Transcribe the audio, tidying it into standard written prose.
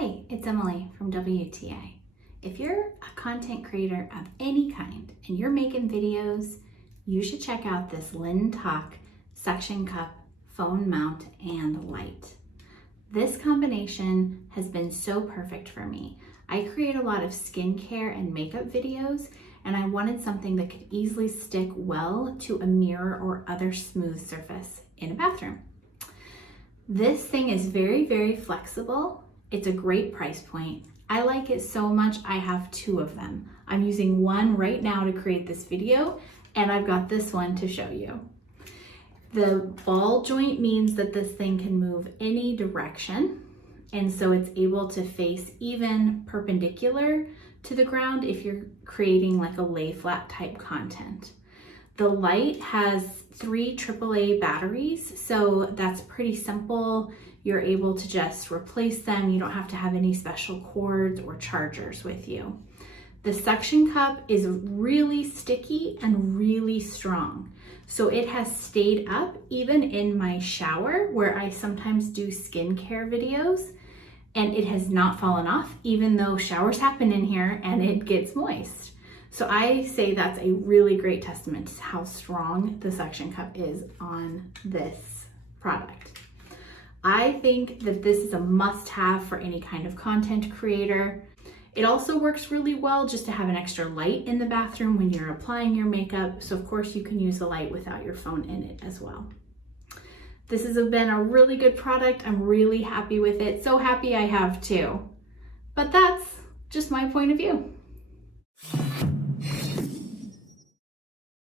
Hi, it's Emily from WTA. If you're a content creator of any kind and you're making videos, you should check out this Lentok suction cup, phone mount, and light. This combination has been so perfect for me. I create a lot of skincare and makeup videos, and I wanted something that could easily stick well to a mirror or other smooth surface in a bathroom. This thing is very, very flexible. It's a great price point. I like it so much, I have two of them. I'm using one right now to create this video, and I've got this one to show you. The ball joint means that this thing can move any direction, and so it's able to face even perpendicular to the ground if you're creating like a lay flat type content. The light has 3 AAA batteries, so that's pretty simple. You're able to just replace them. You don't have to have any special cords or chargers with you. The suction cup is really sticky and really strong. So it has stayed up even in my shower where I sometimes do skincare videos, and it has not fallen off even though showers happen in here and it gets moist. So I say that's a really great testament to how strong the suction cup is on this product. I think that this is a must-have for any kind of content creator. It also works really well just to have an extra light in the bathroom when you're applying your makeup. So of course you can use the light without your phone in it as well. This has been a really good product. I'm really happy with it. So happy I have two. But that's just my point of view.